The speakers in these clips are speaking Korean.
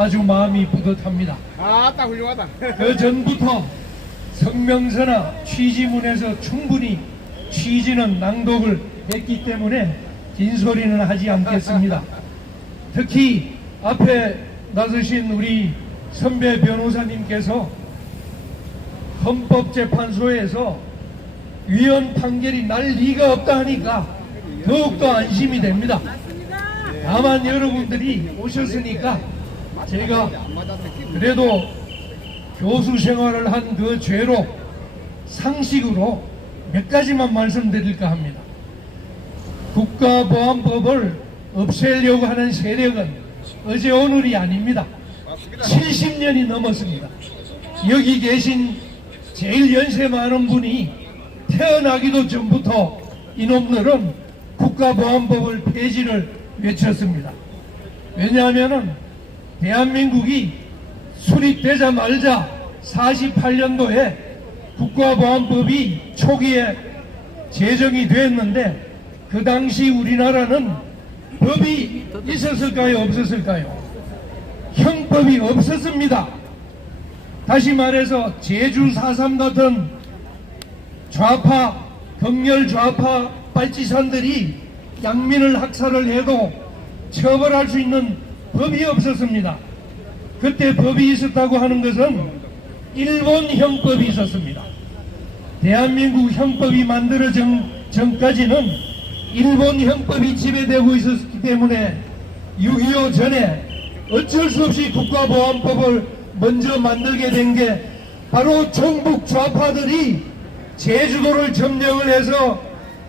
아주 마음이 뿌듯합니다. 아따 훌륭하다. 그 전부터 성명서나 취지문에서 충분히 취지는 낭독을 했기 때문에 긴 소리는 하지 않겠습니다. 특히 앞에 나서신 우리 선배 변호사님께서 헌법재판소에서 위헌 판결이 날 리가 없다 하니까 더욱더 안심이 됩니다. 다만 여러분들이 오셨으니까 제가 그래도 교수 생활을 한 그 죄로 상식으로 몇 가지만 말씀드릴까 합니다. 국가보안법을 없애려고 하는 세력은 어제 오늘이 아닙니다. 70년이 넘었습니다. 여기 계신 제일 연세 많은 분이 태어나기도 전부터 이놈들은 국가보안법을 폐지를 외쳤습니다. 왜냐하면 대한민국이 수립되자마자 48년도에 국가보안법이 초기에 제정이 됐는데 그 당시 우리나라는 법이 있었을까요? 없었을까요? 형법이 없었습니다. 다시 말해서 제주 4.3 같은 좌파, 극렬 좌파 빨치산들이 양민을 학살을 해도 처벌할 수 있는 법이 없었습니다. 그때 법이 있었다고 하는 것은 일본 형법이 있었습니다. 대한민국 형법이 만들어진 전까지는 일본 형법이 지배되고 있었기 때문에 6.25 전에 어쩔 수 없이 국가보안법을 먼저 만들게 된 게 바로 종북 좌파들이 제주도를 점령을 해서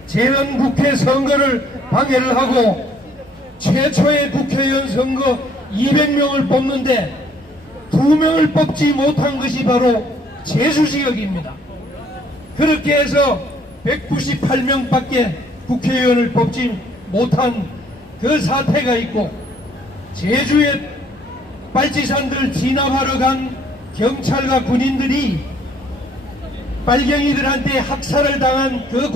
재헌국회 선거를 방해를 하고 최초의 국회의원 선거 200명을 뽑는데 2명을 뽑지 못한 것이 바로 제주 지역입니다. 그렇게 해서 198명밖에 국회의원을 뽑지 못한 그 사태가 있고 제주의 빨치산들 진압하러 간 경찰과 군인들이 빨갱이들한테 학살을 당한 그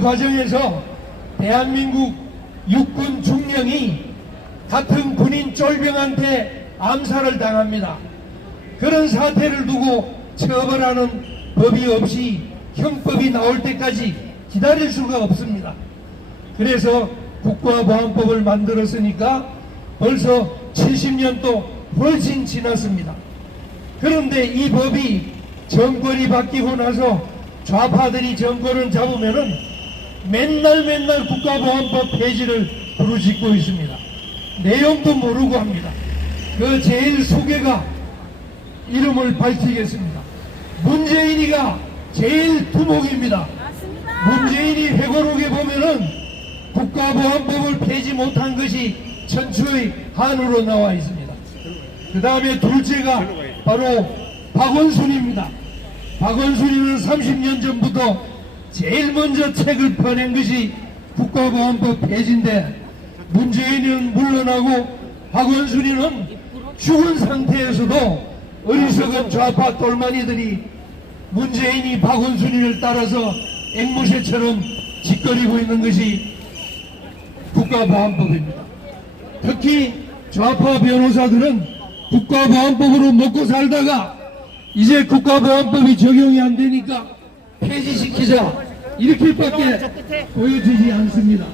과정에서 대한민국 육군 중령이 같은 군인 쫄병한테 암살을 당합니다. 그런 사태를 두고 처벌하는 법이 없이 형법이 나올 때까지 기다릴 수가 없습니다. 그래서 국가보안법을 만들었으니까 벌써 70년도 훨씬 지났습니다. 그런데 이 법이 정권이 바뀌고 나서 좌파들이 정권을 잡으면은 맨날 국가보안법 폐지를 부르짖고 있습니다. 내용도 모르고 합니다. 그 제일 소개가 이름을 밝히겠습니다. 문재인이가 제일 두목입니다. 문재인이 회고록에 보면은 국가보안법을 폐지 못한 것이 천추의 한으로 나와 있습니다. 그 다음에 둘째가 바로 박원순입니다. 박원순이는 30년 전부터 제일 먼저 책을 펴낸 것이 국가보안법 폐지인데 문재인은 물러나고 박원순이는 죽은 상태에서도 어리석은 좌파 똘마니들이 문재인이 박원순이를 따라서 앵무새처럼 짓거리고 있는 것이 국가보안법입니다. 특히 좌파 변호사들은 국가보안법으로 먹고 살다가 이제 국가보안법이 적용이 안 되니까 폐지시키자 이렇게밖에 보여지지 않습니다.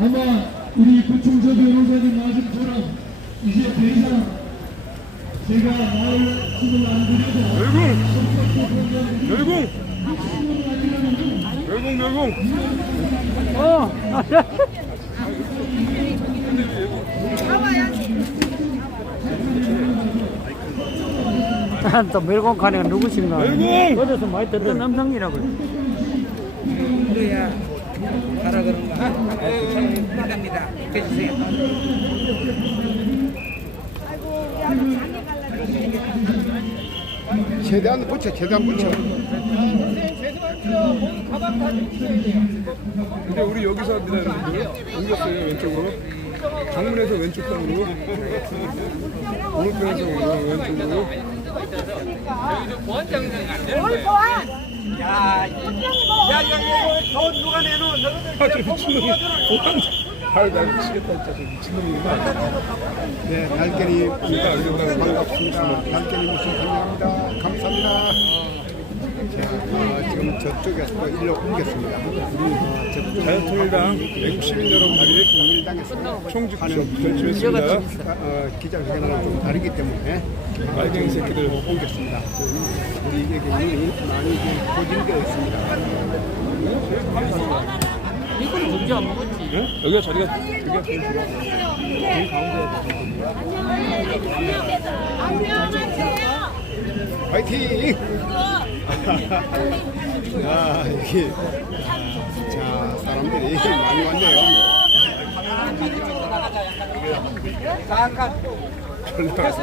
아마 우리 구충서 변호사님 말씀처럼 이제 더 이상 제가 말씀을 안 드려도 멸공 또 멸공카네가 누구신가? 멸공! 어디서 많이 듣던 남성이라고요. 그래야 가라 그런가? 나갑니다. 해주세요. 최대한 붙여. 이제 우리 여기서 옮겼어요. 왼쪽으로. 강문에서 왼쪽 방으로. 오른편에서 왼쪽으로. 뭘 보안? 야, 돈 누가 내놓은? 아, 저 미친놈이. 아유, 나 미치겠다, 진짜. 저 미친놈이구나. 네, 날개리 반갑습니다. 날개리 모습 환영합니다. 감사합니다. 자, 지금 저쪽에서 또 일로 옮겼습니다. 자유통일당 외국시민 여러분 자리를 통일당에서 총직 결정했습니다. 기자회견은 좀 다르기 때문에 말갱이 새끼들. 옮겼습니다. 우리 의견이 많이 고진되어 있습니다. 이건 문제 안 먹었지. 응? 여기가 자리가 제일 좋아. 제일 가운데야. 화이팅! 아, 여기 자, 사람들이 많이 왔네요.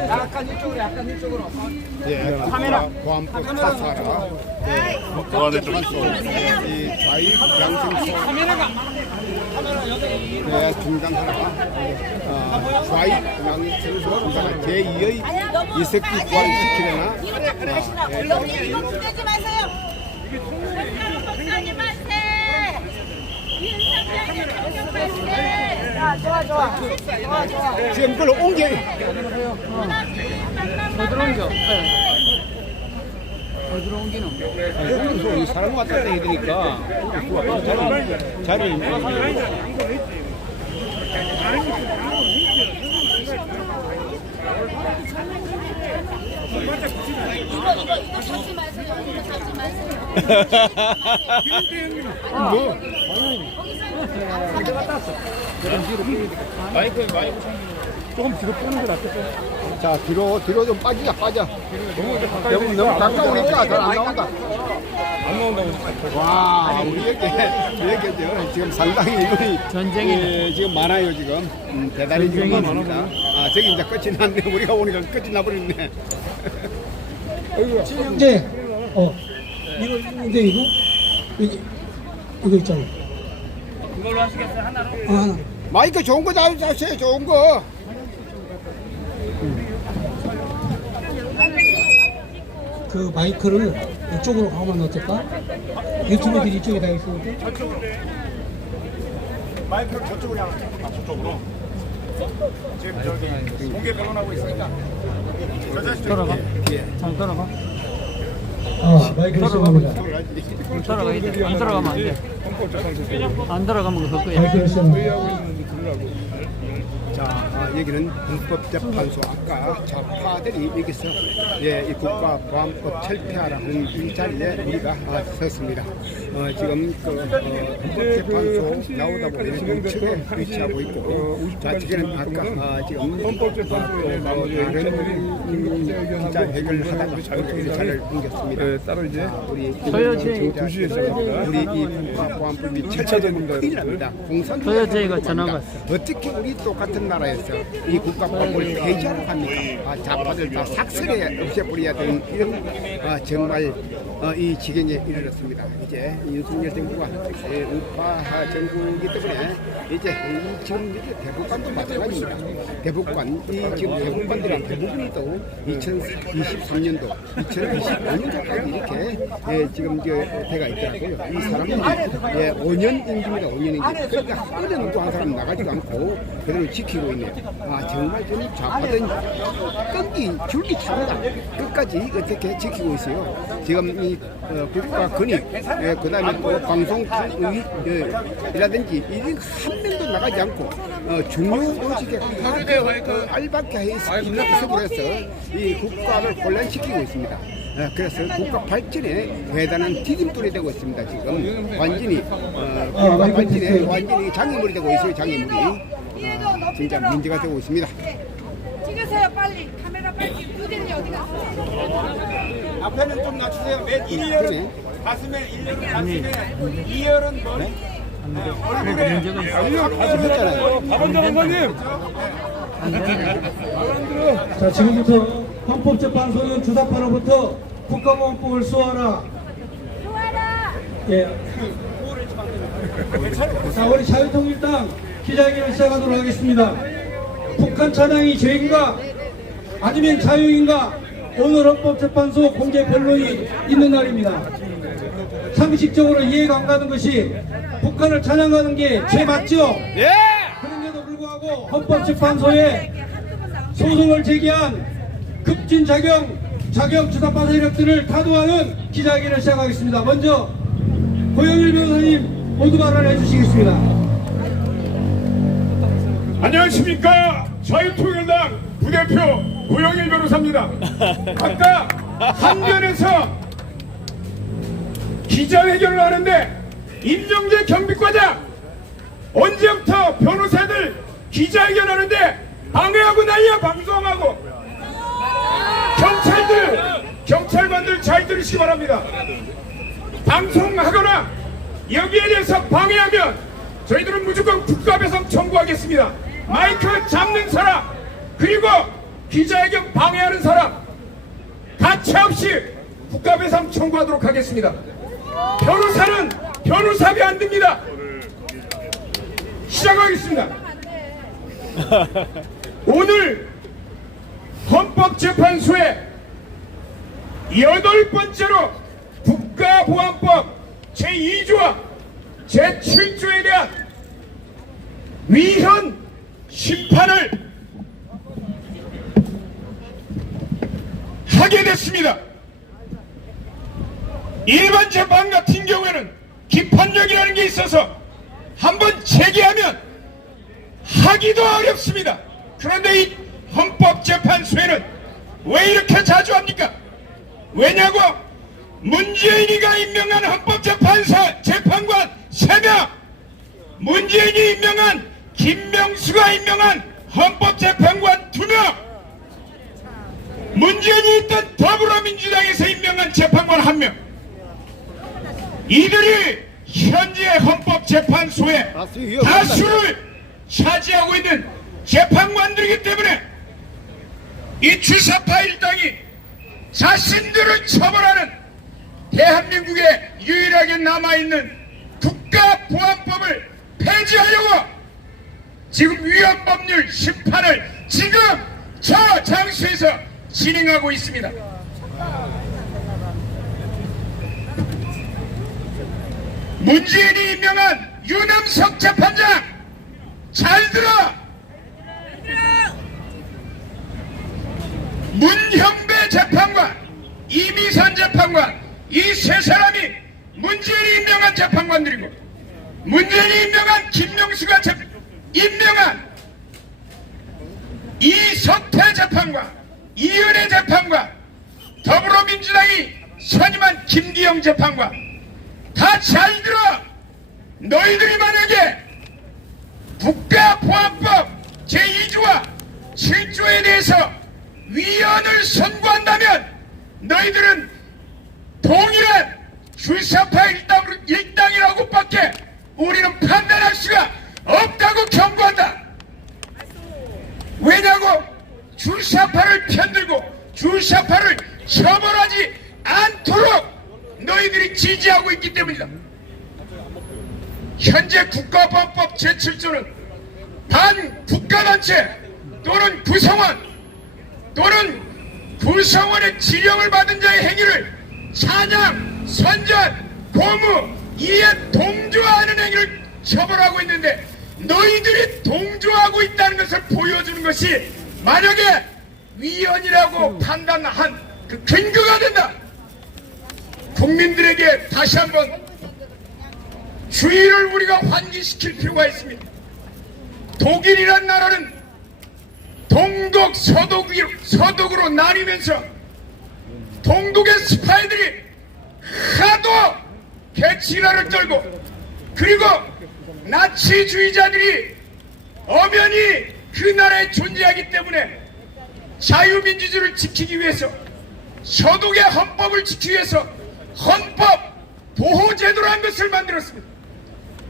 약간 이쪽으로, 약간 이쪽으로. 예, 카메라 보안법 사사라, 이 좌익 양승소 네, 중간사라, 좌익 양승소 중간사 제2의 이석기 구환시키려나. 이거 자꾸 하시나? 여기 이거 끝내지 마세요. 박사님 만세. 윤석열님 경력 만세. 좋아. 지금 그걸 옮겨. 어디로 옮겨? 어디로 옮기는? 이 사람 왔다 갔다 해야 되니까 자리를 이거 잡지 마세요. 이거 잡지 마세요. 뭐? 조금 뒤로 빼는 게 낫겠다. 자, 뒤로 좀 빠져. 너무 가까우니까 잘 안 나온다. 안 나온다고. 와, 우리 여기 지금 상당히 인원이 전쟁이네. 지금 많아요 지금. 대단히 지금 많습니다. 아, 저기 이제 끝이 났네. 우리가 오니까 끝이 나버렸네. 이제 이거 있잖아. 이걸로 하시겠어요? 하나로? 하나. 마이크 좋은 거 잡으세요. 좋은 거. 그 마이크를 이쪽으로 가면 어떨까? 유튜버들이 이쪽에 다 있으니까. 마이크를 저쪽으로 향하세요. 저쪽으로. 지금 저기 공개 변론하고 있으니까. 돌아가. 잘 돌아가. 마이크를 시작합니다. 돌아가야 돼. 안 돌아가면 안 돼. 안 돌아가면 그럴 거야. 마이크를 시작합니다. 회의하고 있는데 들으라고. 자, 여기는 헌법재판소 아까 좌파들이 여기서 이 국가보안법 철폐하라는 이 자리에 우리가 섰습니다. 지금 헌법재판소 나오다 보면 우측에 위치하고 있고, 자, 지금 아까 지금 헌법재판소에 대해서 다른 기자회견을 하다가 자리를 옮겼습니다. 네, 따로 이제 우리 서여제 2시에 시작합니다. 우리 이 국가보안법이 철폐됩니다. 큰일 납니다. 서여제가 전화가 왔어. 어떻게 우리 똑같은 나라에서 이 국가법을 폐지하라고 합니까? 좌파들 다 삭슬에 없애버려야 되는 이런 정말 이 지경에 이르렀습니다. 이제 윤석열 정부가 우파 정부이기 때문에 이제 지금 이제 대북관도 마찬가지입니다. 대북관, 지금 대북관들이 대부분이 또 2023년도, 2025년도까지 이렇게 지금 돼가 있더라고요. 이 사람들이 5년 임기입니다. 5년 임기. 그러니까 하루는 운동한 사람 나가지도 않고 그대로 지키고 있네요. 정말 저는 좌파든 줄기 차보다 끝까지 어떻게 지키고 있어요. 지금 이 국가 권익, 그 다음에 또 방송이라든지 이런 한 명도 나가지 않고 중요 의식에 알박게 있는 것으로 해서 이 국가를 혼란시키고 있습니다. 그래서 국가 발전에 대단한 디딤돌이 되고 있습니다. 지금 완전히 국가 발전에 완전히 장애물이 되고 있어요. 장애물이 진짜 문제가 되고 있습니다. 찍으세요 빨리. 카메라 빨리. 부대리 어디 갔어? 앞에는 좀 낮추세요. 맨 1열은 가슴에, 1열은 가슴에, 2열은 머리. 그러니까 문제가 있어. 박원장 원장님. 자, 지금부터 헌법재판소는 주사파로부터 국가보안법을 수호하라. 수아라. 예. 자, 우리 자유통일당 기자회견을 시작하도록 하겠습니다. 북한 찬양이 죄인가 아니면 자유인가, 오늘 헌법재판소 공개 변론이 있는 날입니다. 상식적으로 이해가 안 가는 것이 북한을 찬양하는 게 죄 맞죠? 예! 헌법재판소에 소송을 제기한 급진자경 주사파 세력들을 타도하는 기자회견을 시작하겠습니다. 먼저 고영일 변호사님 모두 발언해 주시겠습니다. 안녕하십니까. 자유통일당 부대표 고영일 변호사입니다. 아까 한변에서 기자회견을 하는데 임명재 경비과장 언제부터 변호사들 기자회견 하는데 방해하고 난리야. 방송하고 경찰관들 잘 들으시기 바랍니다. 방송하거나 여기에 대해서 방해하면 저희들은 무조건 국가배상 청구하겠습니다. 마이크 잡는 사람 그리고 기자회견 방해하는 사람 가차없이 국가배상 청구하도록 하겠습니다. 변호사는 변호사비 안 됩니다. 시작하겠습니다. 오늘 헌법재판소에 8번째로 국가보안법 제2조와 제7조에 대한 위헌 심판을 하게 됐습니다. 일반 재판 같은 경우에는 기판력이라는 게 있어서 한번 제기하면 하기도 어렵습니다. 그런데 이 헌법재판소에는 왜 이렇게 자주 합니까? 왜냐고? 문재인이가 임명한 재판관 3명, 문재인이 임명한 김명수가 임명한 헌법재판관 2명, 문재인이 있던 더불어민주당에서 임명한 재판관 1명, 이들이 현재 헌법재판소에 다수를 차지하고 있는 재판관들이기 때문에 이 주사파 일당이 자신들을 처벌하는 대한민국에 유일하게 남아있는 국가보안법을 폐지하려고 지금 위헌법률 심판을 지금 저 장소에서 진행하고 있습니다. 문재인이 임명한 유남석 재판장 잘 들어! 문형배 재판관, 이미선 재판관, 이 세 사람이 문재인이 임명한 재판관들이고 문재인이 임명한 김명수가 임명한 이석태 재판관, 이은혜 재판관, 더불어민주당이 선임한 김기영 재판관 다 잘 들어! 너희들이 만약에 국가보안법 제2조와 7조에 대해서 위헌을 선고한다면 너희들은 동일한 주사파 일당이라고밖에 우리는 판단할 수가 없다고 경고한다. 왜냐고? 주사파를 편들고 주사파를 처벌하지 않도록 너희들이 지지하고 있기 때문이다. 현재 국가보안법 제7조는 단 국가단체 또는 구성원 또는 구성원의 지령을 받은 자의 행위를 찬양, 선전, 고무, 이에 동조하는 행위를 처벌하고 있는데 너희들이 동조하고 있다는 것을 보여주는 것이 만약에 위헌이라고 판단한 그 근거가 된다. 국민들에게 다시 한번 주의를 우리가 환기시킬 필요가 있습니다. 독일이란 나라는 동독, 서독으로 나뉘면서 동독의 스파이들이 하도 개치라를 떨고 그리고 나치주의자들이 엄연히 그 나라에 존재하기 때문에 자유민주주의를 지키기 위해서 서독의 헌법을 지키기 위해서 헌법 보호제도라는 것을 만들었습니다.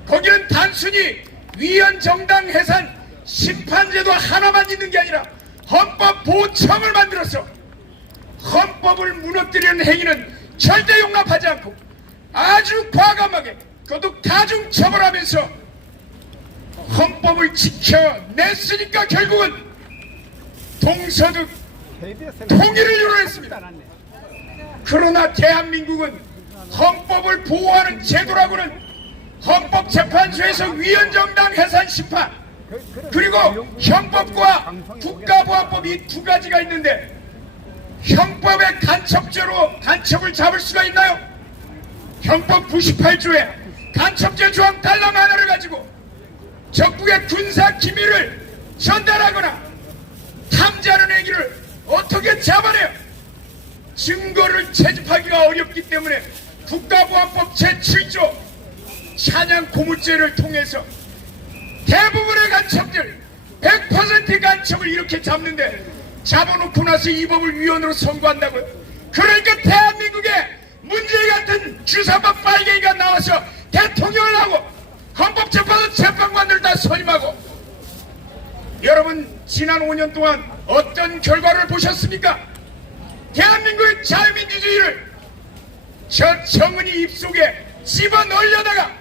거기는 단순히 위헌 정당 해산 심판제도 하나만 있는 게 아니라 헌법보호청을 만들어서 헌법을 무너뜨리는 행위는 절대 용납하지 않고 아주 과감하게 그것도 가중처벌하면서 헌법을 지켜냈으니까 결국은 동서독 통일을 이뤄냈습니다. 그러나 대한민국은 헌법을 보호하는 제도라고는 헌법재판소에서 위헌정당 해산 심판 그리고 형법과 국가보안법이 두 가지가 있는데 형법의 간첩죄로 간첩을 잡을 수가 있나요? 형법 98조에 간첩죄 조항 달랑 하나를 가지고 적국의 군사 기밀을 전달하거나 탐지하는 행위를 어떻게 잡아내요? 증거를 채집하기가 어렵기 때문에 국가보안법 제7조 찬양 고물죄를 통해서 대부분의 간첩들 100% 간첩을 이렇게 잡는데 잡아놓고 나서 이 법을 위헌으로 선고한다고요? 그러니까 대한민국에 문재인 같은 주사법 빨갱이가 나와서 대통령을 하고 헌법재판소 재판관들 다 선임하고 여러분 지난 5년 동안 어떤 결과를 보셨습니까? 대한민국의 자유민주주의를 저 정은이 입속에 집어넣으려다가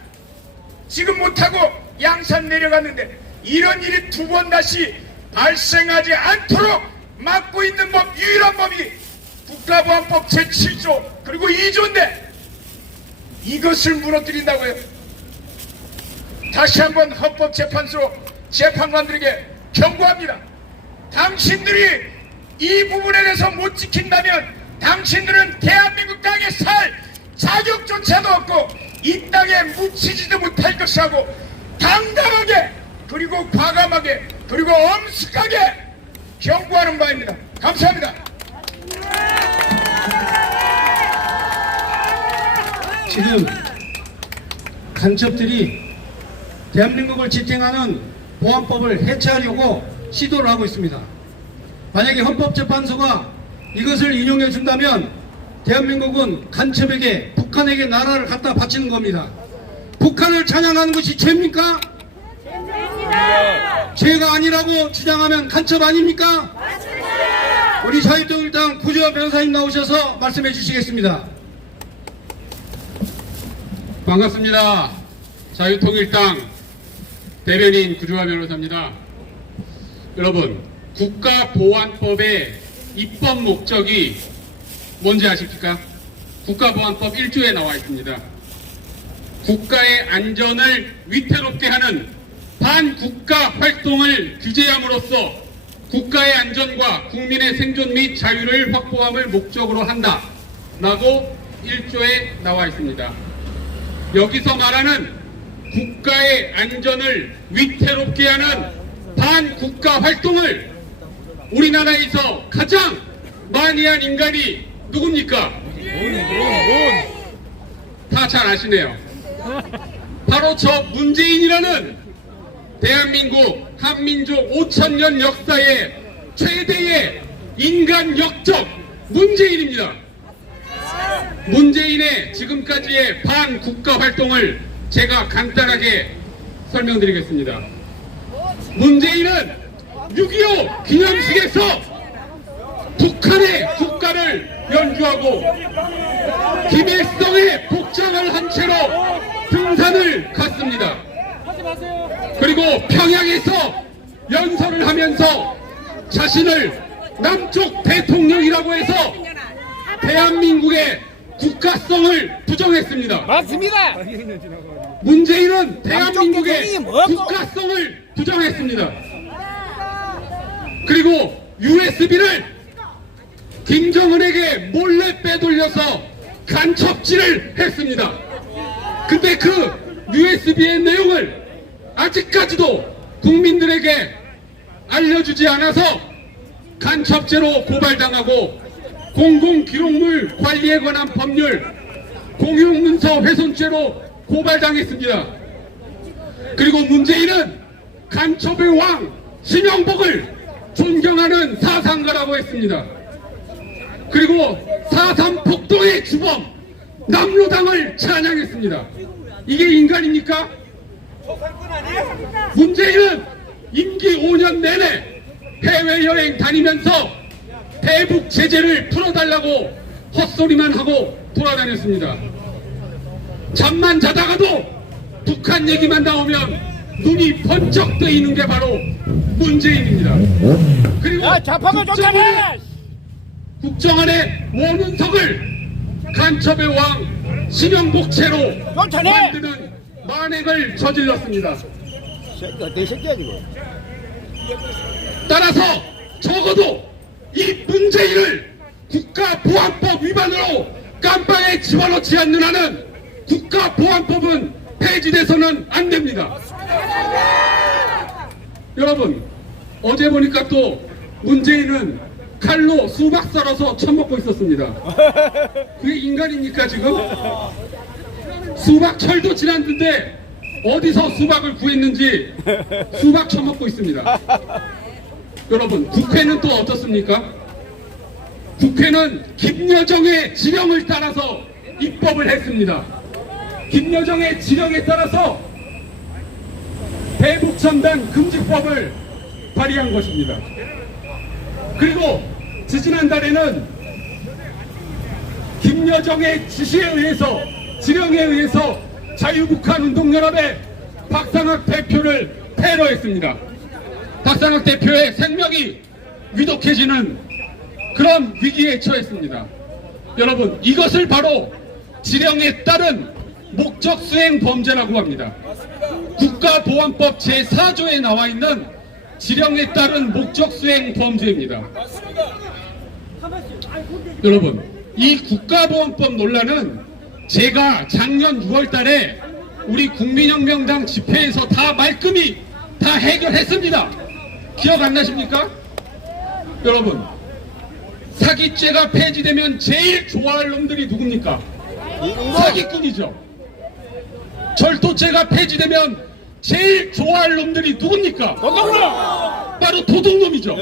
지금 못하고 양산 내려갔는데 이런 일이 두 번 다시 발생하지 않도록 막고 있는 법 유일한 법이 국가보안법 제7조 그리고 2조인데 이것을 무너뜨린다고요? 다시 한번 헌법재판소 재판관들에게 경고합니다. 당신들이 이 부분에 대해서 못 지킨다면 당신들은 대한민국 땅에 살 자격조차도 없고 이 땅에 묻히지도 못할 것이라고 당당하게 그리고 과감하게 그리고 엄숙하게 경고하는 바입니다. 감사합니다. 지금 간첩들이 대한민국을 지탱하는 보안법을 해체하려고 시도를 하고 있습니다. 만약에 헌법재판소가 이것을 인용해 준다면 대한민국은 간첩에게 북한에게 나라를 갖다 바치는 겁니다. 북한을 찬양하는 것이 죄입니까? 죄가 아니라고 주장하면 간첩 아닙니까? 우리 자유통일당 구주환 변호사님 나오셔서 말씀해 주시겠습니다. 반갑습니다. 자유통일당 대변인 구주환 변호사입니다. 여러분, 국가보안법의 입법 목적이 뭔지 아십니까? 국가보안법 1조에 나와 있습니다. 국가의 안전을 위태롭게 하는 반국가 활동을 규제함으로써 국가의 안전과 국민의 생존 및 자유를 확보함을 목적으로 한다 라고 1조에 나와 있습니다. 여기서 말하는 국가의 안전을 위태롭게 하는 반국가 활동을 우리나라에서 가장 많이 한 인간이 누굽니까? 다 잘 아시네요. 바로 저 문재인이라는 대한민국 한민족 5,000년 역사의 최대의 인간 역적 문재인입니다. 문재인의 지금까지의 반국가 활동을 제가 간단하게 설명드리겠습니다. 문재인은 6.25 기념식에서 북한의 국가를 연주하고 김일성의 복장을 한 채로 등산을 갔습니다. 그리고 평양에서 연설을 하면서 자신을 남쪽 대통령이라고 해서 대한민국의 국가성을 부정했습니다. 맞습니다. 문재인은 대한민국의 국가성을 부정했습니다. 그리고 USB를 김정은에게 몰래 빼돌려서 간첩질을 했습니다. 근데 그 USB의 내용을 아직까지도 국민들에게 알려주지 않아서 간첩죄로 고발당하고 공공기록물 관리에 관한 법률 공유문서 훼손죄로 고발당했습니다. 그리고 문재인은 간첩의 왕 심영복을 존경하는 사상가라고 했습니다. 그리고 4.3 폭동의 주범 남로당을 찬양했습니다. 이게 인간입니까? 문재인은 임기 5년 내내 해외여행 다니면서 대북 제재를 풀어달라고 헛소리만 하고 돌아다녔습니다. 잠만 자다가도 북한 얘기만 나오면 눈이 번쩍 뜨이는 게 바로 문재인입니다. 그리고 국정원의 원운석을 간첩의 왕 심영복채로 만드는 만행을 저질렀습니다. 내 새끼야 지금. 따라서 적어도 이 문재인을 국가보안법 위반으로 깜빵에 집어넣지 않는 한은 국가보안법은 폐지돼서는 안 됩니다. 여러분, 어제 보니까 또 문재인은 칼로 수박 썰어서 처먹고 있었습니다. 그게 인간입니까 지금? 수박철도 지났는데 어디서 수박을 구했는지 수박 처먹고 있습니다. 여러분, 국회는 또 어떻습니까? 국회는 김여정의 지령을 따라서 입법을 했습니다. 김여정의 지령에 따라서 대북전단 금지법을 발의한 것입니다. 그리고 지지난달에는 김여정의 지시에 의해서, 지령에 의해서 자유북한운동연합의 박상학 대표를 테러했습니다. 박상학 대표의 생명이 위독해지는 그런 위기에 처했습니다. 여러분, 이것을 바로 지령에 따른 목적수행 범죄라고 합니다. 국가보안법 제4조에 나와 있는 지령에 따른 목적수행 범죄입니다. 여러분, 이 국가보안법 논란은 제가 작년 6월달에 우리 국민혁명당 집회에서 다 말끔히 다 해결했습니다. 기억 안 나십니까? 여러분, 사기죄가 폐지되면 제일 좋아할 놈들이 누굽니까? 사기꾼이죠. 절도죄가 폐지되면 제일 좋아할 놈들이 누굽니까? 바로 도둑놈이죠.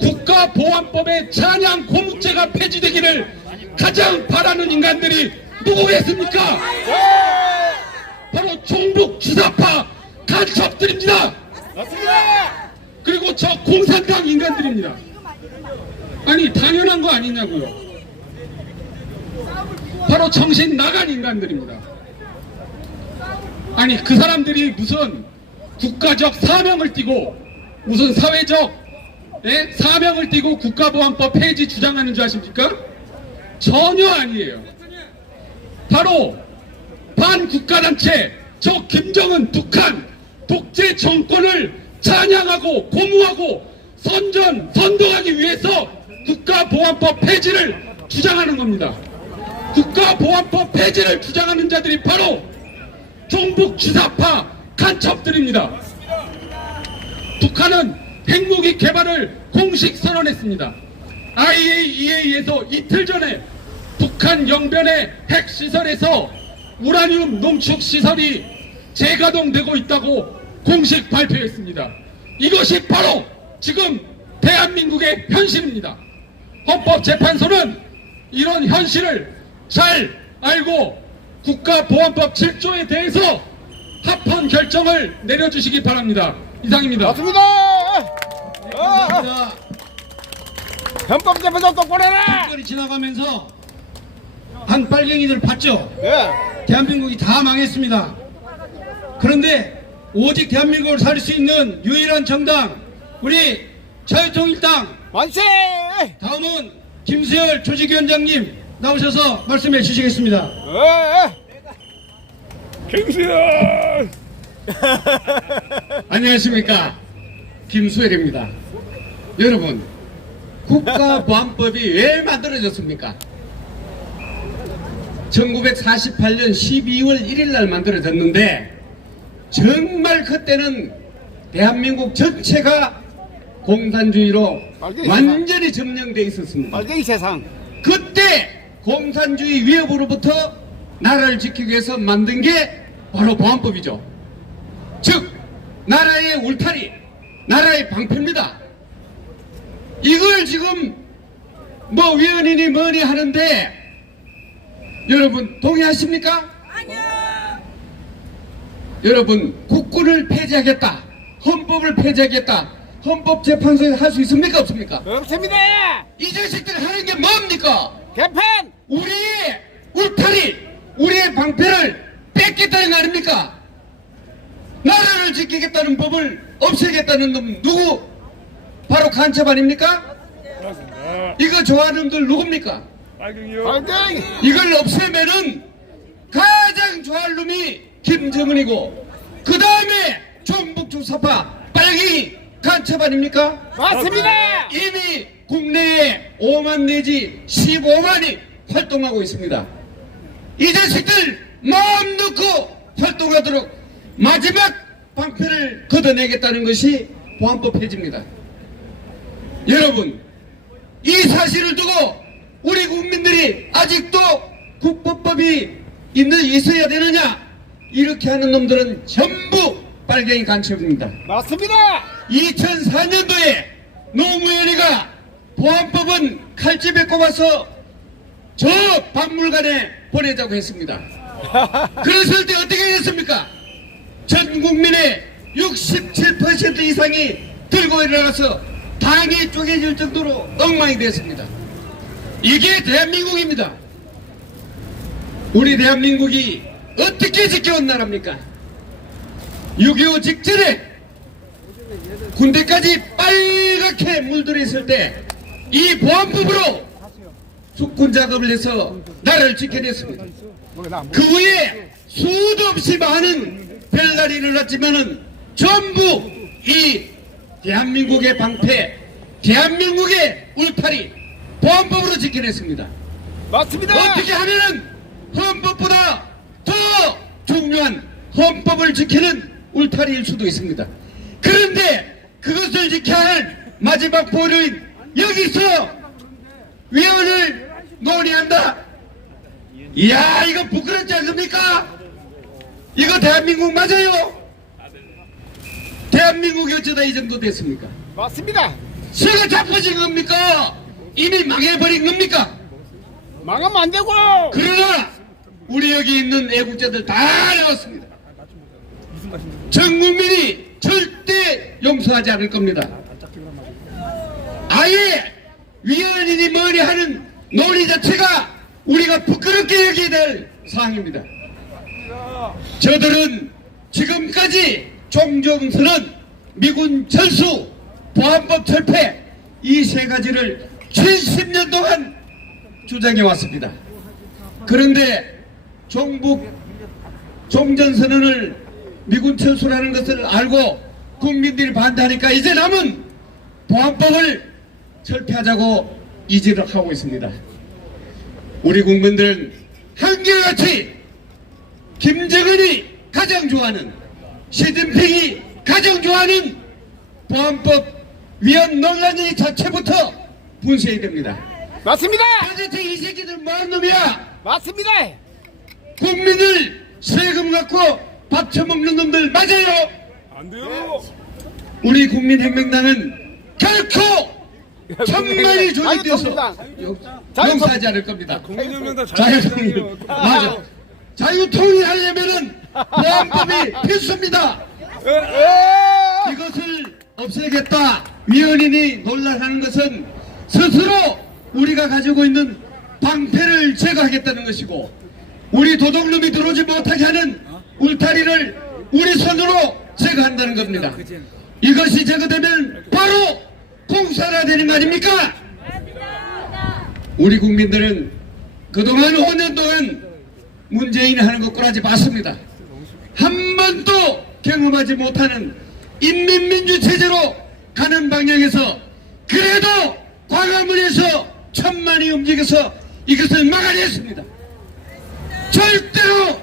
국가보안법의 찬양 고무죄가 폐지되기를 가장 바라는 인간들이 누구겠습니까? 바로 종북 주사파 간첩들입니다. 그리고 저 공산당 인간들입니다. 아니, 당연한 거 아니냐고요. 바로 정신 나간 인간들입니다. 아니, 그 사람들이 무슨 국가적 사명을 띠고 무슨 사회적 사명을 띠고 국가보안법 폐지 주장하는 줄 아십니까? 전혀 아니에요. 바로 반국가단체 저 김정은 북한 독재 정권을 찬양하고 고무하고 선동하기 위해서 국가보안법 폐지를 주장하는 겁니다. 국가보안법 폐지를 주장하는 자들이 바로 종북 주사파 간첩들입니다. 북한은 핵무기 개발을 공식 선언했습니다. IAEA에서 이틀 전에 북한 영변의 핵시설에서 우라늄 농축 시설이 재가동되고 있다고 공식 발표했습니다. 이것이 바로 지금 대한민국의 현실입니다. 헌법재판소는 이런 현실을 잘 알고 국가보안법 7조에 대해서 합헌 결정을 내려주시기 바랍니다. 이상입니다. 맞습니다. 헌법재판소 똑바로 해라. 시간이 지나가면서 한 빨갱이들 봤죠? 예. 대한민국이 다 망했습니다. 그런데 오직 대한민국을 살릴 수 있는 유일한 정당, 우리 자유통일당. 만세. 다음은 김수열 조직위원장님 나오셔서 말씀해 주시겠습니다. 김수현! 안녕하십니까, 김수열입니다. 여러분, 국가보안법이 왜 만들어졌습니까? 1948년 12월 1일 날 만들어졌는데 정말 그때는 대한민국 전체가 공산주의로 완전히 점령돼 있었습니다. 빨갱이 세상. 그때 공산주의 위협으로부터 나라를 지키기 위해서 만든 게 바로 보안법이죠. 즉 나라의 울타리, 나라의 방패입니다. 이걸 지금 뭐 위헌이니 뭐니 하는데 여러분 동의하십니까? 아니요. 여러분, 국군을 폐지하겠다, 헌법을 폐지하겠다, 헌법재판소에서 할 수 있습니까? 없습니까? 없습니다. 이 자식들이 하는 게 뭡니까? 개판. 우리의 울타리, 우리의 방패를 뺏겠다는 거 아닙니까? 나라를 지키겠다는 법을 없애겠다는 놈 누구? 바로 간첩 아닙니까? 이거 좋아하는 놈들 누굽니까? 빨갱이. 이걸 없애면은 가장 좋아할 놈이 김정은이고 그 다음에 주사파 빨갱이 간첩 아닙니까? 맞습니다. 이미 국내에 5만 내지 15만이 활동하고 있습니다. 이 자식들 마음 놓고 활동하도록 마지막 방패를 걷어내겠다는 것이 보안법 폐지입니다. 여러분, 이 사실을 두고 우리 국민들이 아직도 국법법이 있어야 되느냐, 이렇게 하는 놈들은 전부 빨갱이 간첩입니다. 맞습니다. 2004년도에 노무현이가 보안법은 칼집에 꼽아서 저 박물관에 보내자고 했습니다. 그랬을 때 어떻게 했습니까? 전 국민의 67% 이상이 들고 일어나서 당이 쪼개질 정도로 엉망이 됐습니다. 이게 대한민국입니다. 우리 대한민국이 어떻게 지켜온 나라입니까? 6.25 직전에 군대까지 빨갛게 물들어 있을 때 이 보안법으로 숙군 작업을 해서 나라를 지켜냈습니다. 그 후에 수도 없이 많은 별날이 일어났지만은 전부 이 대한민국의 방패, 대한민국의 울타리, 보안법으로 지켜냈습니다. 맞습니다. 어떻게 하면은 헌법보다 더 중요한 헌법을 지키는 울타리일 수도 있습니다. 그런데 그것을 지켜야 할 마지막 보루인 여기서 위헌을 논의한다. 이야, 이거 부끄럽지 않습니까? 이거 대한민국 맞아요? 대한민국이 어쩌다 이 정도 됐습니까? 맞습니다. 새가 자빠진 겁니까? 이미 망해버린 겁니까? 망하면 안 되고. 그러나 우리 여기 있는 애국자들 다 나왔습니다. 전 국민이 절대 용서하지 않을 겁니다. 아예 위헌이니 뭐니 하는 논의 자체가 우리가 부끄럽게 여겨야 될 사항입니다. 저들은 지금까지 종전선언, 미군 철수, 보안법 철폐 이 세 가지를 70년 동안 주장해 왔습니다. 그런데 종전선언을 미군 철수라는 것을 알고 국민들이 반대하니까 이제 남은 보안법을 철폐하자고 이지를 하고 있습니다. 우리 국민들은 한결같이 김정은이 가장 좋아하는, 시진핑이 가장 좋아하는 보안법 위헌 논란이 자체부터 분쇄해야 됩니다. 맞습니다. 도대체 이 새끼들 뭐하는 놈이야? 맞습니다. 국민들 세금 갖고 밥 처먹는 놈들 맞아요? 안 돼요. 우리 국민혁명당은 결코 천만이 조직되어서 용서하지 않을 겁니다. 국민혁명당 자유통일 맞아. 자유통일하려면은 보안법이 필수입니다. 이것을 없애겠다, 위헌이니 논란하는 것은 스스로 우리가 가지고 있는 방패를 제거하겠다는 것이고, 우리 도둑놈이 들어오지 못하게 하는 울타리를 우리 손으로 제거한다는 겁니다. 이것이 제거되면 바로 공산화되는 거 아닙니까? 우리 국민들은 그동안 5년 동안 문재인이 하는 것 꼬라지 봤습니다. 한 번도 경험하지 못하는 인민민주체제로 가는 방향에서 그래도 과감을 해서 천만이 움직여서 이것을 막아냈습니다. 절대로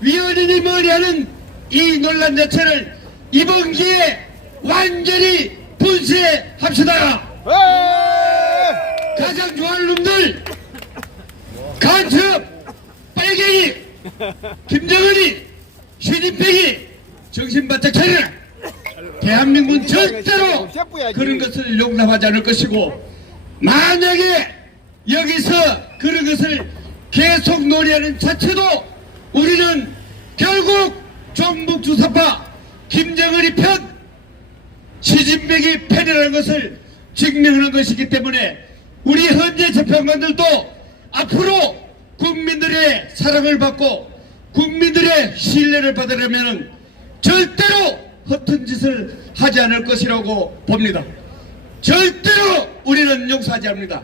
위헌이니 뭐니 하는 이 논란 자체를 이번 기회에 완전히 분쇄합시다. 가장 좋아하는 놈들, 간첩, 빨갱이, 김정은이, 시진핑이 정신 바짝 차려라. 대한민국은 절대로 그런 것을 용납하지 않을 것이고, 만약에 여기서 그런 것을 계속 논의하는 자체도 우리는 결국 종북 주사파 김정은이 편, 시진핑이 편이라는 것을 증명하는 것이기 때문에 우리 현재 재판관들도 앞으로 국민들의 사랑을 받고 국민들의 신뢰를 받으려면 절대로 허튼 짓을 하지 않을 것이라고 봅니다. 절대로 우리는 용서하지 않습니다.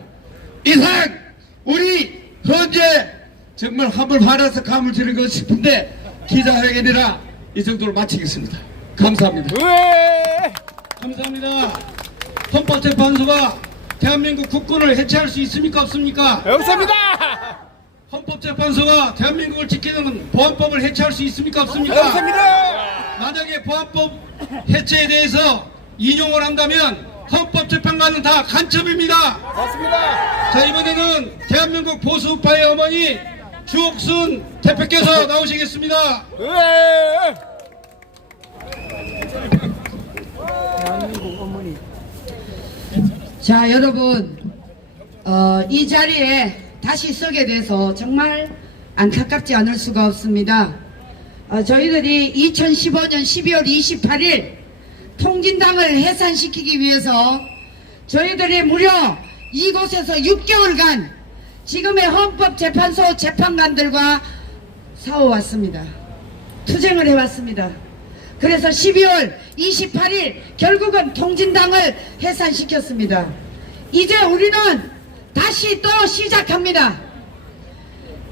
이상 우리 현재 정말 화물 화나서 감을 지르고 싶은데 기자회견이라 이 정도로 마치겠습니다. 감사합니다. 감사합니다. 헌법재판소가 대한민국 국권을 해체할 수 있습니까? 없습니까? 없습니다. 헌법재판소가 대한민국을 지키는 보안법을 해체할 수 있습니까? 없습니까? 없습니다. 만약에 보안법 해체에 대해서 인용을 한다면 헌법재판관은 다 간첩입니다. 맞습니다. 자, 이번에는 대한민국 보수파의 어머니 주옥순 대표께서 나오시겠습니다. 자, 여러분, 이 자리에 다시 서게 돼서 정말 안타깝지 않을 수가 없습니다. 저희들이 2015년 12월 28일 통진당을 해산시키기 위해서 저희들이 무려 이곳에서 6개월간 지금의 헌법재판소 재판관들과 싸워왔습니다. 투쟁을 해왔습니다. 그래서 12월 28일 결국은 통진당을 해산시켰습니다. 이제 우리는 다시 또 시작합니다.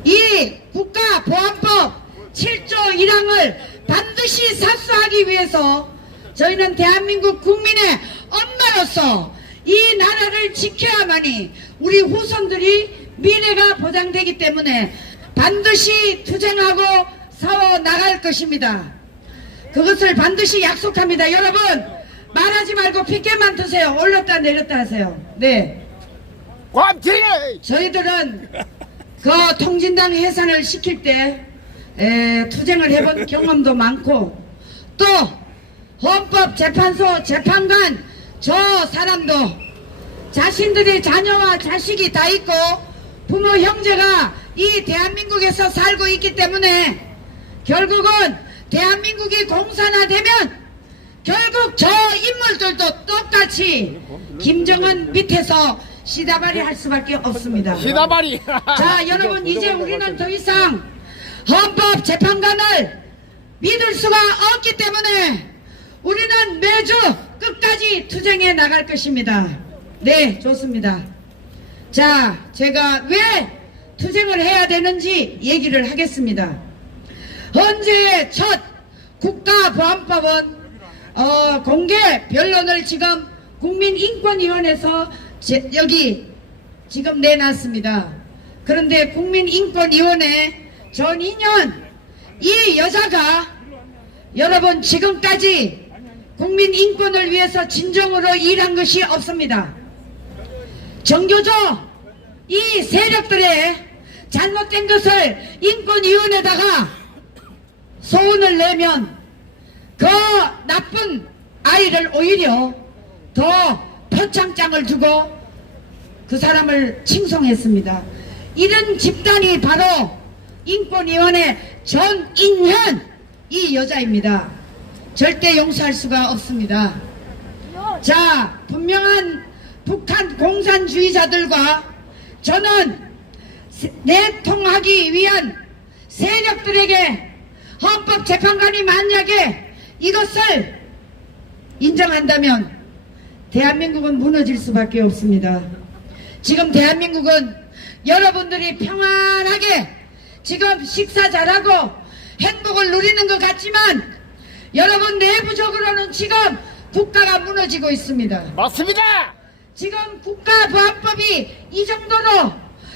이 국가보안법 7조 1항을 반드시 사수하기 위해서 저희는 대한민국 국민의 엄마로서 이 나라를 지켜야만이 우리 후손들이 미래가 보장되기 때문에 반드시 투쟁하고 싸워 나갈 것입니다. 그것을 반드시 약속합니다. 여러분, 말하지 말고 핏개만 드세요. 올렸다 내렸다 하세요. 네. 저희들은 그 통진당 해산을 시킬 때 투쟁을 해본 경험도 많고, 또 헌법재판소 재판관 저 사람도 자신들의 자녀와 자식이 다 있고 부모 형제가 이 대한민국에서 살고 있기 때문에 결국은 대한민국이 공산화되면 결국 저 인물들도 똑같이 김정은 밑에서 시다발이 할 수밖에 없습니다. 시다발이. 자, 여러분, 이제 우리는 더 이상 헌법재판관을 믿을 수가 없기 때문에 우리는 매주 끝까지 투쟁해 나갈 것입니다. 네, 좋습니다. 자, 제가 왜 투쟁을 해야 되는지 얘기를 하겠습니다. 헌재의 첫 국가보안법은 공개 변론을 지금 국민인권위원회에서 여기 지금 내놨습니다. 그런데 국민인권위원회 전인연 이 여자가 여러분 지금까지 국민인권을 위해서 진정으로 일한 것이 없습니다. 정교조 이 세력들의 잘못된 것을 인권위원회에다가 소원을 내면 그 나쁜 아이를 오히려 더 표창장을 주고 그 사람을 칭송했습니다. 이런 집단이 바로 인권위원회 전인현 이 여자입니다. 절대 용서할 수가 없습니다. 자, 분명한 북한 공산주의자들과 저는 내통하기 위한 세력들에게 헌법재판관이 만약에 이것을 인정한다면 대한민국은 무너질 수밖에 없습니다. 지금 대한민국은 여러분들이 평안하게 지금 식사 잘하고 행복을 누리는 것 같지만 여러분 내부적으로는 지금 국가가 무너지고 있습니다. 맞습니다. 지금 국가보안법이 이 정도로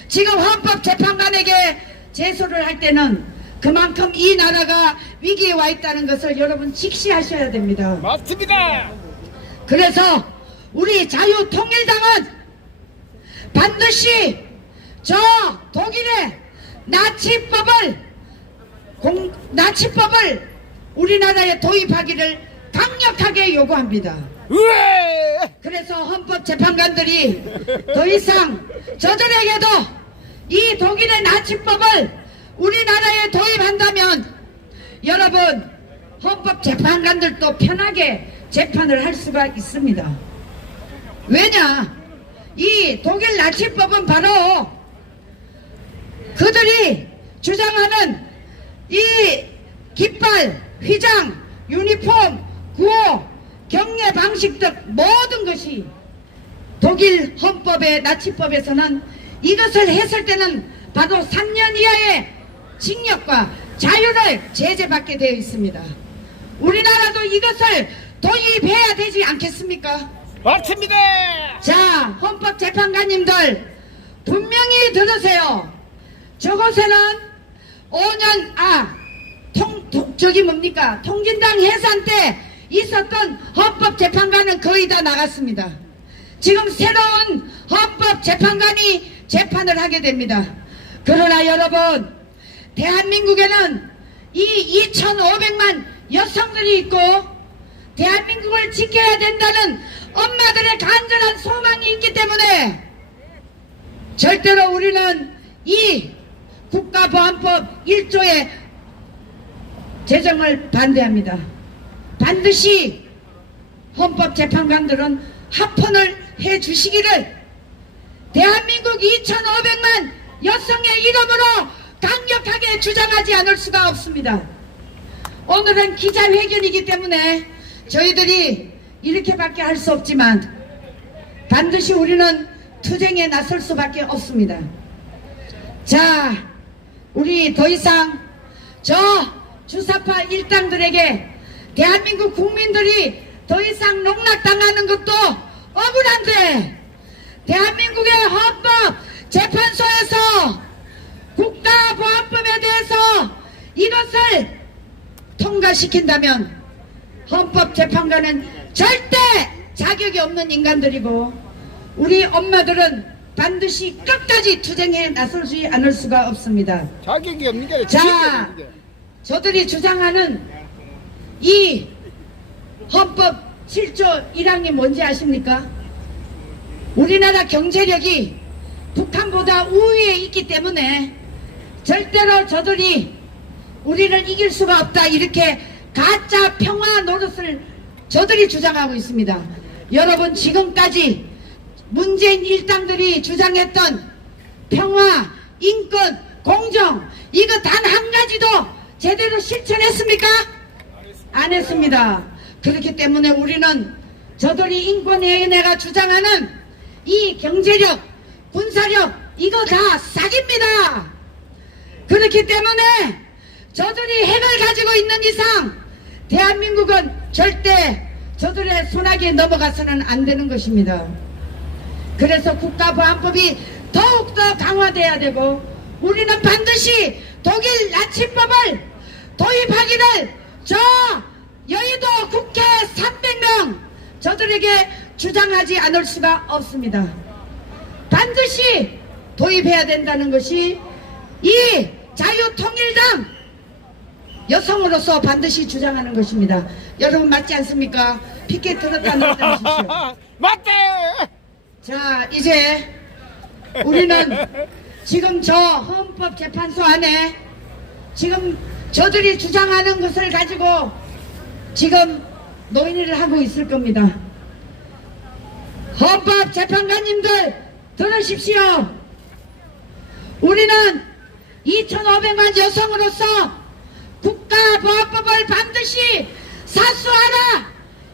지금 헌법재판관에게 제소를 할 때는 그만큼 이 나라가 위기에 와 있다는 것을 여러분 직시하셔야 됩니다. 맞습니다. 그래서 우리 자유통일당은 반드시 저 독일의 나치법을 우리나라에 도입하기를 강력하게 요구합니다. 그래서 헌법재판관들이 더 이상 저들에게도 이 독일의 나치법을 우리나라에 도입한다면 여러분 헌법재판관들도 편하게 재판을 할 수가 있습니다. 왜냐? 이 독일 나치법은 바로 그들이 주장하는 이 깃발, 휘장, 유니폼, 구호, 경례 방식 등 모든 것이 독일 헌법의 나치법에서는 이것을 했을 때는 바로 3년 이하의 징역과 자유를 제재받게 되어 있습니다. 우리나라도 이것을 도입해야 되지 않겠습니까? 맞습니다. 자, 헌법재판관님들 분명히 들으세요. 저곳에는 5년 통진당 해산 때 있었던 헌법재판관은 거의 다 나갔습니다. 지금 새로운 헌법재판관이 재판을 하게 됩니다. 그러나 여러분, 대한민국에는 이 2,500만 여성들이 있고 대한민국을 지켜야 된다는 엄마들의 간절한 소망이 있기 때문에 절대로 우리는 이 국가보안법 1조의 제정을 반대합니다. 반드시 헌법재판관들은 합헌을 해주시기를 대한민국 2,500만 여성의 이름으로 강력하게 주장하지 않을 수가 없습니다. 오늘은 기자회견이기 때문에 저희들이 이렇게밖에 할 수 없지만 반드시 우리는 투쟁에 나설 수밖에 없습니다. 자, 우리 더 이상 저 주사파 일당들에게 대한민국 국민들이 더 이상 농락당하는 것도 억울한데 대한민국의 헌법재판소에서 국가보안법에 대해서 이것을 통과시킨다면 헌법재판관은 절대 자격이 없는 인간들이고 우리 엄마들은 반드시 끝까지 투쟁에 나서지 않을 수가 없습니다. 자격이 없는 게 자, 저들이 주장하는 이 헌법 7조 1항이 뭔지 아십니까? 우리나라 경제력이 북한보다 우위에 있기 때문에 절대로 저들이 우리를 이길 수가 없다, 이렇게 가짜 평화 노릇을 저들이 주장하고 있습니다. 여러분, 지금까지 문재인 일당들이 주장했던 평화, 인권, 공정, 이거 단 한 가지도 제대로 실천했습니까? 안 했습니다. 그렇기 때문에 우리는 저들이 인권위원회가 주장하는 이 경제력, 군사력, 이거 다 사기입니다. 그렇기 때문에 저들이 핵을 가지고 있는 이상 대한민국은 절대 저들의 손아귀에 넘어가서는 안 되는 것입니다. 그래서 국가보안법이 더욱더 강화돼야 되고 우리는 반드시 독일 나치법을 도입하기를 저 여의도 국회 300명 저들에게 주장하지 않을 수가 없습니다. 반드시 도입해야 된다는 것이 이 자유통일당 여성으로서 반드시 주장하는 것입니다. 여러분 맞지 않습니까? 피켓 들었다 놓았다 하십시오. 맞대. 자, 이제 우리는 지금 저 헌법재판소 안에 지금 저들이 주장하는 것을 가지고 지금 논의를 하고 있을 겁니다. 헌법재판관님들 들으십시오. 우리는 2,500만 여성으로서 국가보안법을 반드시 사수하라,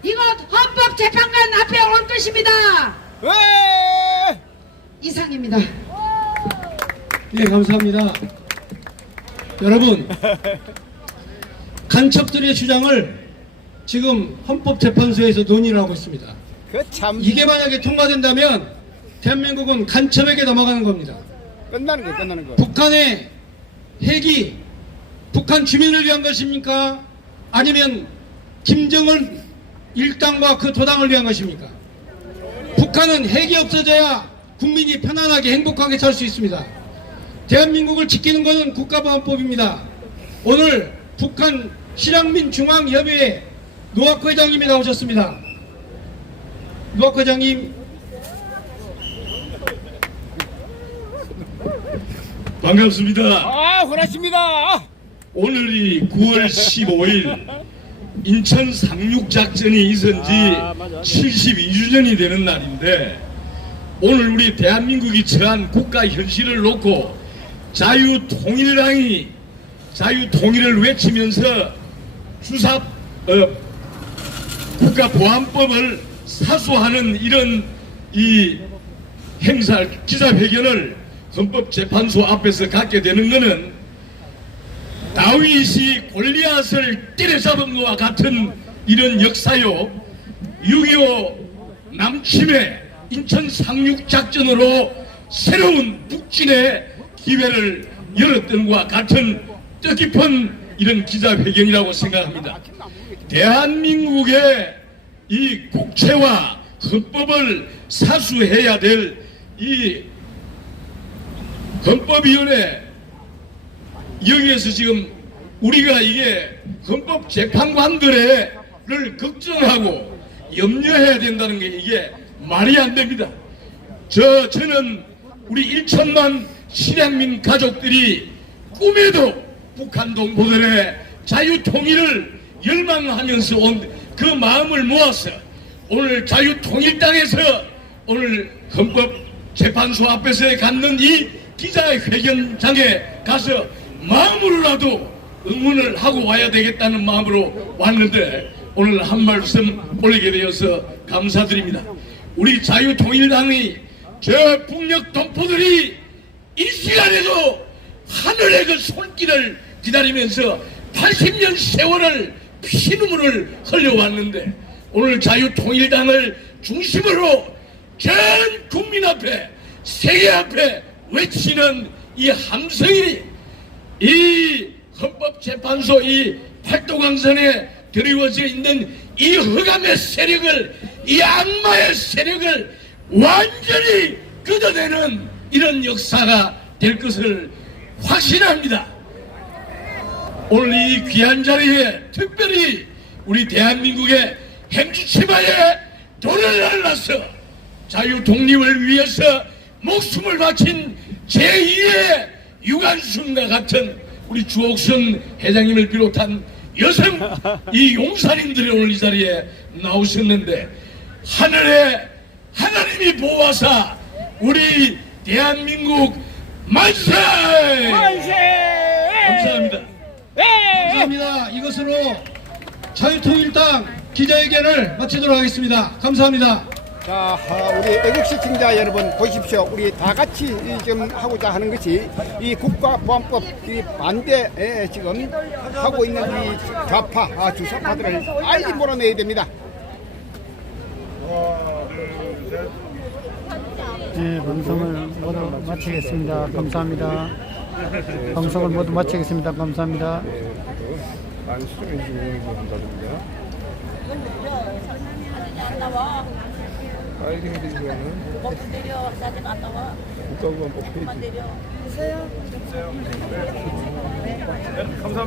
이거 헌법재판관 앞에 올 것입니다. 왜? 이상입니다. 네, 감사합니다. 여러분, 간첩들의 주장을 지금 헌법재판소에서 논의를 하고 있습니다. 그참 이게 만약에 통과된다면 대한민국은 간첩에게 넘어가는 겁니다. 끝나는 거. 북한의 핵이 북한 주민을 위한 것입니까? 아니면 김정은 일당과 그 도당을 위한 것입니까? 북한은 핵이 없어져야 국민이 편안하게 행복하게 살 수 있습니다. 대한민국을 지키는 것은 국가보안법입니다. 오늘 북한 실향민 중앙협의회 노학호 회장님이 나오셨습니다. 노학호 회장님, 반갑습니다. 아, 훈하십니다. 오늘이 9월 15일 인천 상륙작전이 있은 지 72주년이 되는 날인데 오늘 우리 대한민국이 처한 국가 현실을 놓고 자유통일당이 자유통일을 외치면서 국가보안법을 사수하는 이런 이 행사 기자회견을 헌법재판소 앞에서 갖게 되는 것은 다윗이 골리앗을 때려잡은 것과 같은 이런 역사요. 6.25 남침해 인천 상륙작전으로 새로운 북진의 기회를 열었던 것과 같은 뜻깊은 이런 기자회견이라고 생각합니다. 대한민국의 이 국채와 헌법을 사수해야 될 이 헌법위원회, 여기에서 지금 우리가 이게 헌법재판관들을 걱정하고 염려해야 된다는 게 이게 말이 안 됩니다. 저는 우리 1천만 신양민 가족들이 꿈에도 북한 동포들의 자유통일을 열망하면서 온 그 마음을 모아서 오늘 자유통일당에서 오늘 헌법재판소 앞에서 갖는 이 기자회견장에 가서 마음으로라도 응원을 하고 와야 되겠다는 마음으로 왔는데 오늘 한 말씀 올리게 되어서 감사드립니다. 우리 자유통일당이 저 북녘 동포들이 이 시간에도 하늘의 그 손길을 기다리면서 80년 세월을 피눈물을 흘려왔는데 오늘 자유통일당을 중심으로 전 국민 앞에 세계 앞에 외치는 이 함성이 이 헌법재판소 이 팔도강선에 드리워져 있는 이 흑암의 세력을, 이 악마의 세력을 완전히 끄덕내는 이런 역사가 될 것을 확신합니다. 오늘 이 귀한 자리에 특별히 우리 대한민국의 행주치마에 돌을 날라서 자유 독립을 위해서 목숨을 바친 제2의 유관순과 같은 우리 주옥순 회장님을 비롯한 여성 이 용사님들이 오늘 이 자리에 나오셨는데 하늘에 하나님이 보호하사 우리 대한민국 만세! 감사합니다. 감사합니다. 이것으로 자유통일당 기자회견을 마치도록 하겠습니다. 감사합니다. 자, 우리 애국 시청자 여러분 보십시오. 우리 다 같이 지금 하고자 하는 것이 이 국가보안법 이 반대에 지금 하고 있는 이 좌파 주사파들을 빨리 몰아내야 됩니다. 네, 방송을 모두 마치겠습니다. 감사합니다. 방송을 모두 마치겠습니다. 감사합니다.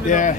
예.